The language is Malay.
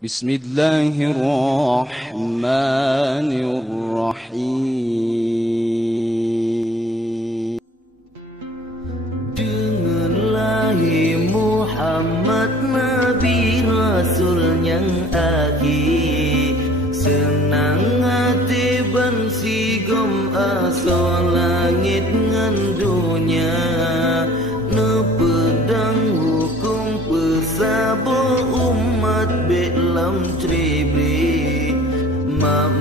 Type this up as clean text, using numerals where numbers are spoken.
Bismillahirrahmanirrahim. Denganlah Muhammad Nabi Rasul yang akhir, senang hati bensigom asal langit ngan dunia, ne pedang hukum pesabo umat belam tribi, mak